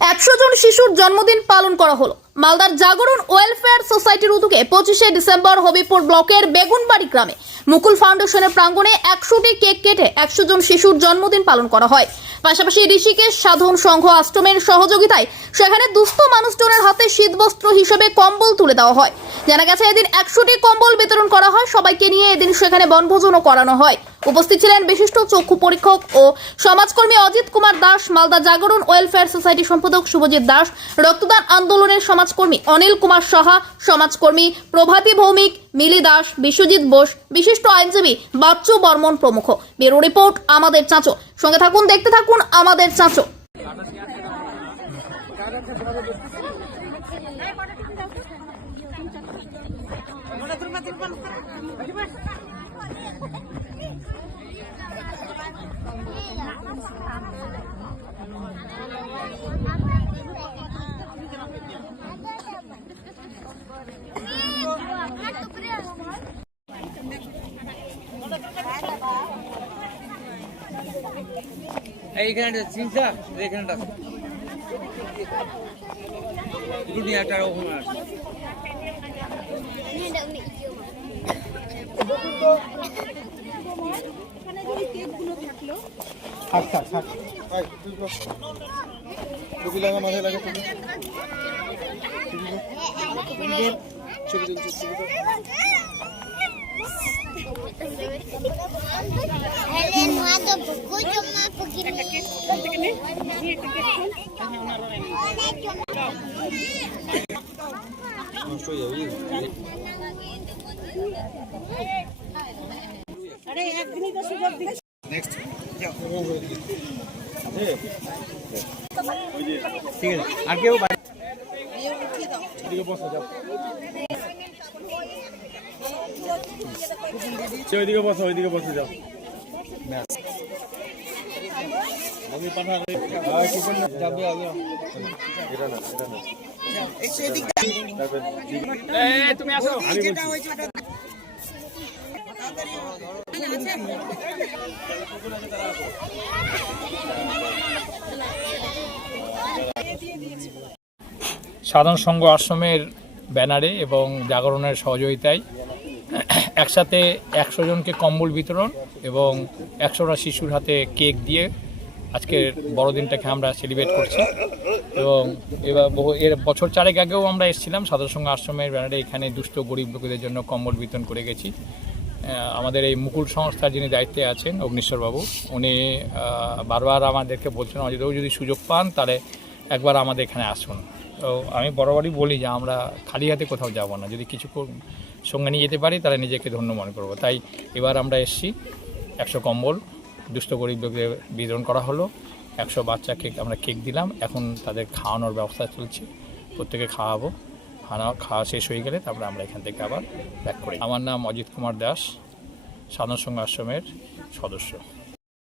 একশো জন শিশুর জন্মদিন পালন করা হলো। মালদার জাগরণ ওয়েলফেয়ার সোসাইটির উদ্যোগে পঁচিশে ডিসেম্বর হবিপুর ব্লকের বেগুনবাড়ি গ্রামে মুকুল ফাউন্ডেশনের প্রাঙ্গণে একশোটি কেক কেটে একশো জন শিশুর জন্মদিন পালন করা হয়। পাশাপাশি ঋষিকেশ সাধন সংঘ আশ্রমের সহযোগিতায় সেখানে দুস্থ মানুষজনের হাতে শীতবস্ত্র হিসেবে কম্বল তুলে দেওয়া হয়। জানা গেছে, এদিন একশোটি কম্বল বিতরণ করা হয়। সবাইকে নিয়ে এদিন সেখানে বনভোজনও করানো হয়। উপস্থিত ছিলেন বিশিষ্ট চক্ষু পরীক্ষক ও সমাজকর্মী অজিত কুমার দাস, মালদা জাগরণ ওয়েলফেয়ার সোসাইটি সম্পাদক শুভজিৎ দাস, রক্তদান আন্দোলনের সমাজকর্মী অনিল কুমার সাহা, সমাজকর্মী প্রভাতী ভৌমিক মিলি দাস, বিশ্বজিৎ বোস, বিশিষ্ট আইনজীবী বাচ্চু বর্মন প্রমুখ। ব্যুরো রিপোর্ট, আমাদের চাঁচো। সঙ্গে থাকুন, দেখতে থাকুন, আমাদের চাঁচো। এইখানে চিন্তা এখানটা দুনিয়াটার ওখানে আছে থাক থাক থাক এই, তুই কর। টুপি লাগা মাথায় লাগা টুপি টুপি কর। টুপি কর। ছবি তুলছি, ছবি কর। Helen ada buku cuma begini. নষ্ট হয়ে যাবে নেক্সট ঠিক আছে আর কেউ বসো যাও ওইদিকে বসো ওইদিকে বসে যাও ব্যাস সাধারণ সংঘ আশ্রমের ব্যানারে এবং জাগরণের সহযোগিতায় একসাথে একশো জনকে কম্বল বিতরণ এবং একশোটা শিশুর হাতে কেক দিয়ে আজকের বড়দিনটাকে আমরা সেলিব্রেট করছি। এবং এবার বহু, এর বছর চারেক আগেও আমরা এসেছিলাম। সাধারণ আশ্রমের ব্যানারে এখানে দুস্থ গরিব লোকেদের জন্য কম্বল বিতরণ করে গেছি। আমাদের এই মুকুল সংস্থার যিনি দায়িত্বে আছেন অগ্নিশ্বরবাবু উনি বারবার আমাদেরকে বলছেন অজিতবাবু যদি সুযোগ পান, তাহলে একবার আমাদের এখানে আসুন। তো আমি বরাবরই বলি যে, আমরা খালি হাতে কোথাও যাব না। যদি কিছু সঙ্গে নিয়ে যেতে পারি, তাহলে নিজেকে ধন্য মনে করব। তাই এবার আমরা এসেছি একশো কম্বল। দুস্থ গরিব লোকদের বিতরণ করা হলো। একশো বাচ্চাকে আমরা কেক দিলাম। এখন তাদের খাওয়ানোর ব্যবস্থা চলছে। প্রত্যেকে খাওয়াবো। খাওয়া খাওয়া শেষ হয়ে গেলে তারপরে আমরা এখান থেকে আবার ব্যাক করি আমার নাম অজিত কুমার দাস, সাধন সংঘ আশ্রমের সদস্য।